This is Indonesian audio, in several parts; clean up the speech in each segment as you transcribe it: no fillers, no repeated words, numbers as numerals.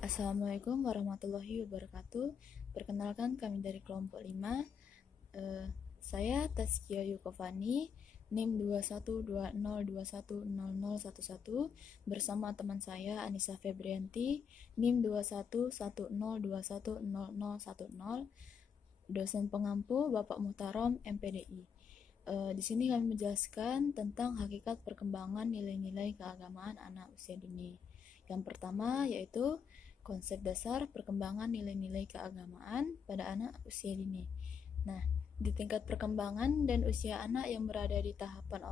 Assalamualaikum warahmatullahi wabarakatuh. Perkenalkan, kami dari kelompok 5. Saya Taskia Yukovani, NIM 2120210011 bersama teman saya Anissa Febrianti, NIM 2110210010, dosen pengampu Bapak Muhtarom MPDI. Di sini kami menjelaskan tentang hakikat perkembangan nilai-nilai keagamaan anak usia dini. Yang pertama yaitu konsep dasar perkembangan nilai-nilai keagamaan pada anak usia dini. Nah, di tingkat perkembangan dan usia anak yang berada di tahapan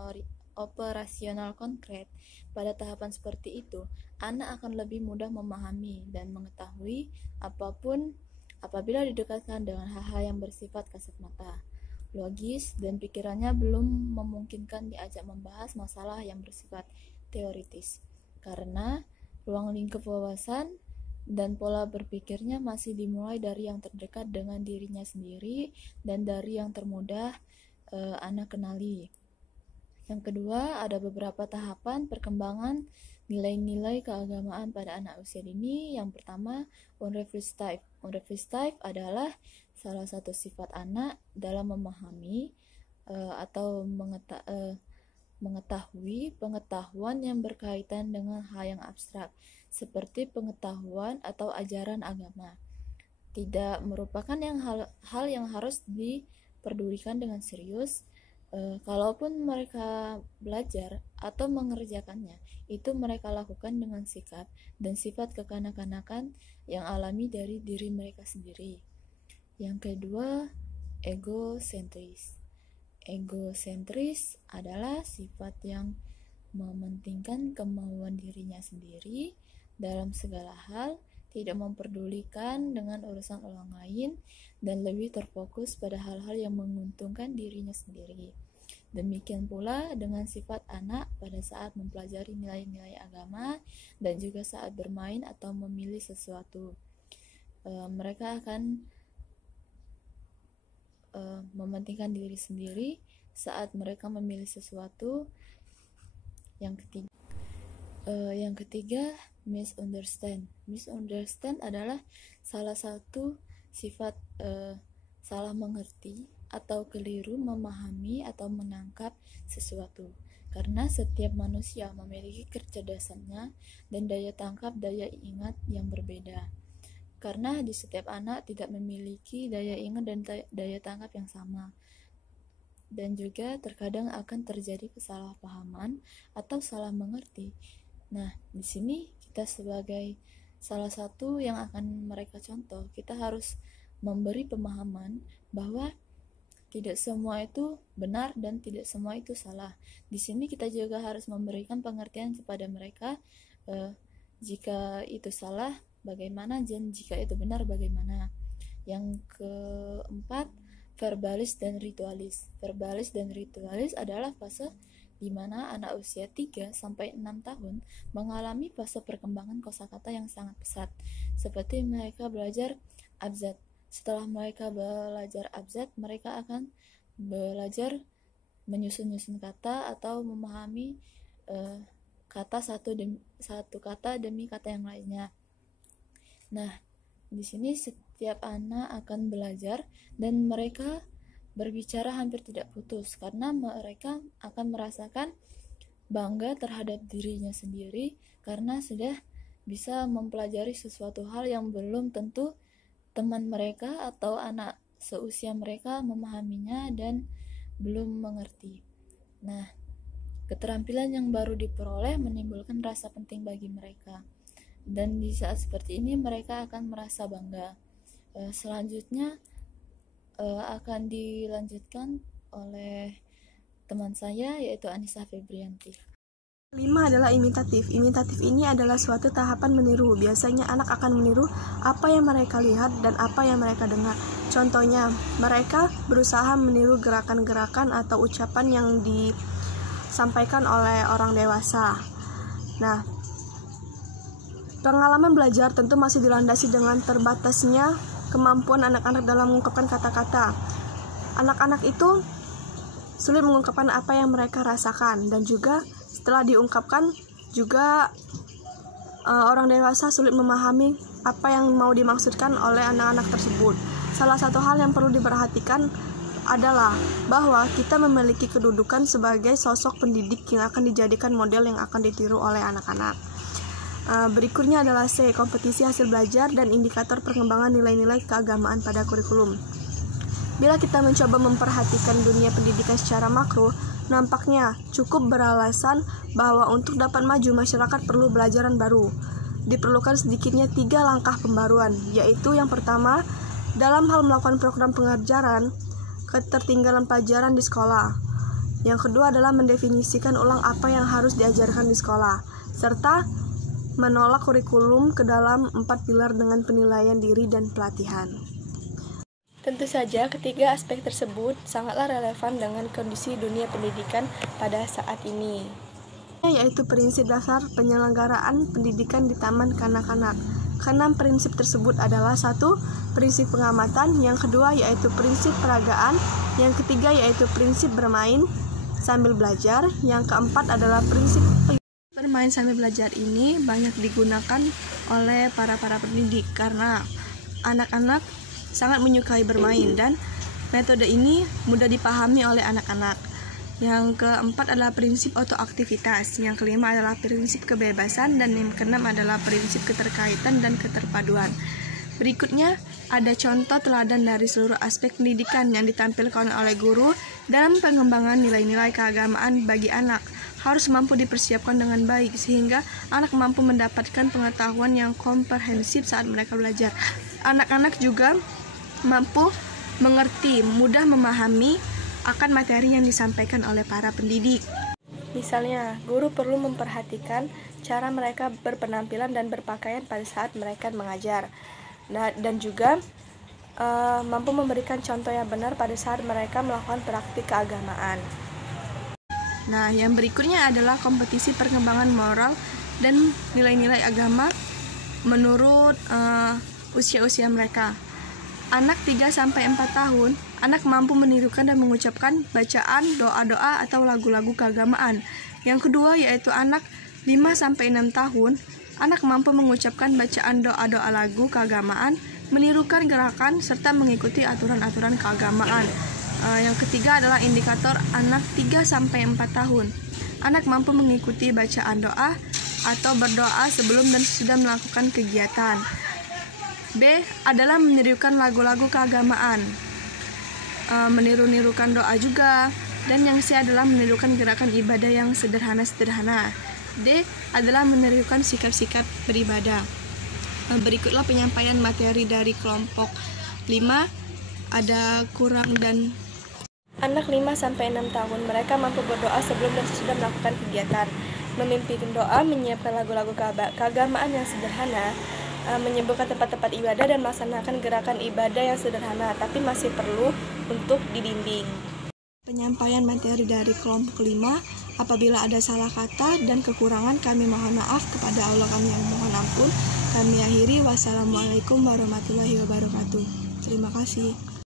operasional konkret, pada tahapan seperti itu, anak akan lebih mudah memahami dan mengetahui apapun apabila didekatkan dengan hal-hal yang bersifat kasat mata, logis, dan pikirannya belum memungkinkan diajak membahas masalah yang bersifat teoritis, karena ruang lingkup wawasan dan pola berpikirnya masih dimulai dari yang terdekat dengan dirinya sendiri dan dari yang termudah anak kenali. Yang kedua, ada beberapa tahapan perkembangan nilai-nilai keagamaan pada anak usia dini. Yang pertama, unrefinished type. Unrefinished type adalah salah satu sifat anak dalam memahami atau mengetahui pengetahuan yang berkaitan dengan hal yang abstrak, seperti pengetahuan atau ajaran agama. Tidak merupakan hal yang harus diperdulikan dengan serius. Kalaupun mereka belajar atau mengerjakannya, itu mereka lakukan dengan sikap dan sifat kekanak-kanakan yang alami dari diri mereka sendiri. Yang kedua, egosentris. Egosentris adalah sifat yang mementingkan kemauan dirinya sendiri dalam segala hal, tidak memperdulikan dengan urusan orang lain, dan lebih terfokus pada hal-hal yang menguntungkan dirinya sendiri. Demikian pula dengan sifat anak pada saat mempelajari nilai-nilai agama dan juga saat bermain atau memilih sesuatu. Mereka akan mementingkan diri sendiri saat mereka memilih sesuatu. Yang ketiga, misunderstand. Misunderstand adalah salah satu sifat salah mengerti atau keliru memahami atau menangkap sesuatu, karena setiap manusia memiliki kecerdasannya dan daya tangkap, daya ingat yang berbeda. Karena di setiap anak tidak memiliki daya ingat dan daya tangkap yang sama, dan juga terkadang akan terjadi kesalahpahaman atau salah mengerti. Nah, di sini kita sebagai salah satu yang akan mereka contoh, kita harus memberi pemahaman bahwa tidak semua itu benar dan tidak semua itu salah. Di sini kita juga harus memberikan pengertian kepada mereka, jika itu salah bagaimana, dan jika itu benar bagaimana. Yang keempat, verbalis dan ritualis. Verbalis dan ritualis adalah fase di mana anak usia 3-6 tahun mengalami fase perkembangan kosakata yang sangat pesat, seperti mereka belajar abjad. Setelah mereka belajar abjad, mereka akan belajar menyusun kata atau memahami kata satu kata demi kata yang lainnya. Nah, di sini setiap anak akan belajar dan mereka berbicara hampir tidak putus, karena mereka akan merasakan bangga terhadap dirinya sendiri karena sudah bisa mempelajari sesuatu hal yang belum tentu teman mereka atau anak seusia mereka memahaminya dan belum mengerti. Nah, keterampilan yang baru diperoleh menimbulkan rasa penting bagi mereka, dan di saat seperti ini mereka akan merasa bangga. Selanjutnya akan dilanjutkan oleh teman saya, yaitu Anissa Febrianti. 5 adalah imitatif. Imitatif ini adalah suatu tahapan meniru. Biasanya anak akan meniru apa yang mereka lihat dan apa yang mereka dengar. Contohnya, mereka berusaha meniru gerakan-gerakan atau ucapan yang disampaikan oleh orang dewasa. Nah, pengalaman belajar tentu masih dilandasi dengan terbatasnya kemampuan anak-anak dalam mengungkapkan kata-kata. Anak-anak itu sulit mengungkapkan apa yang mereka rasakan, dan juga setelah diungkapkan juga orang dewasa sulit memahami apa yang mau dimaksudkan oleh anak-anak tersebut. Salah satu hal yang perlu diperhatikan adalah bahwa kita memiliki kedudukan sebagai sosok pendidik yang akan dijadikan model yang akan ditiru oleh anak-anak. Berikutnya adalah C, kompetisi hasil belajar dan indikator perkembangan nilai-nilai keagamaan pada kurikulum. Bila kita mencoba memperhatikan dunia pendidikan secara makro, nampaknya cukup beralasan bahwa untuk dapat maju, masyarakat perlu pelajaran baru. Diperlukan sedikitnya 3 langkah pembaruan, yaitu yang pertama, dalam hal melakukan program pengajaran, ketertinggalan pelajaran di sekolah. Yang kedua adalah mendefinisikan ulang apa yang harus diajarkan di sekolah, serta menolak kurikulum ke dalam 4 pilar dengan penilaian diri dan pelatihan. Tentu saja ketiga aspek tersebut sangatlah relevan dengan kondisi dunia pendidikan pada saat ini, yaitu prinsip dasar penyelenggaraan pendidikan di taman kanak-kanak. Keenam prinsip tersebut adalah 1. Prinsip pengamatan, yang kedua yaitu prinsip peragaan, yang ketiga yaitu prinsip bermain sambil belajar, yang keempat adalah prinsip bermain sambil belajar. Ini banyak digunakan oleh para pendidik karena anak-anak sangat menyukai bermain dan metode ini mudah dipahami oleh anak-anak. Yang keempat adalah prinsip autoaktivitas, yang kelima adalah prinsip kebebasan, dan yang keenam adalah prinsip keterkaitan dan keterpaduan. Berikutnya ada contoh teladan dari seluruh aspek pendidikan yang ditampilkan oleh guru dalam pengembangan nilai-nilai keagamaan bagi anak. Harus mampu dipersiapkan dengan baik sehingga anak mampu mendapatkan pengetahuan yang komprehensif saat mereka belajar. Anak-anak juga mampu mengerti, mudah memahami akan materi yang disampaikan oleh para pendidik. Misalnya, guru perlu memperhatikan cara mereka berpenampilan dan berpakaian pada saat mereka mengajar. Dan juga mampu memberikan contoh yang benar pada saat mereka melakukan praktik keagamaan. Nah, yang berikutnya adalah kompetisi perkembangan moral dan nilai-nilai agama menurut usia-usia mereka. Anak 3-4 tahun, anak mampu menirukan dan mengucapkan bacaan, doa-doa atau lagu-lagu keagamaan. Yang kedua yaitu anak 5-6 tahun, anak mampu mengucapkan bacaan doa-doa lagu keagamaan, menirukan gerakan, serta mengikuti aturan-aturan keagamaan. Yang ketiga adalah indikator anak 3-4 tahun. Anak mampu mengikuti bacaan doa atau berdoa sebelum dan sesudah melakukan kegiatan. B adalah menirukan lagu-lagu keagamaan, meniru-nirukan doa juga. Dan yang C adalah menirukan gerakan ibadah yang sederhana-sederhana. D adalah menirukan sikap-sikap beribadah. Berikutlah penyampaian materi dari kelompok 5. Ada kurang dan anak 5-6 tahun, mereka mampu berdoa sebelum dan sesudah melakukan kegiatan, memimpin doa, menyiapkan lagu-lagu keagamaan yang sederhana, menyembuhkan tempat-tempat ibadah dan melaksanakan gerakan ibadah yang sederhana, tapi masih perlu untuk dibimbing. Penyampaian materi dari kelompok 5. Apabila ada salah kata dan kekurangan, kami mohon maaf. Kepada Allah kami yang mohon ampun. Kami akhiri. Wassalamualaikum warahmatullahi wabarakatuh. Terima kasih.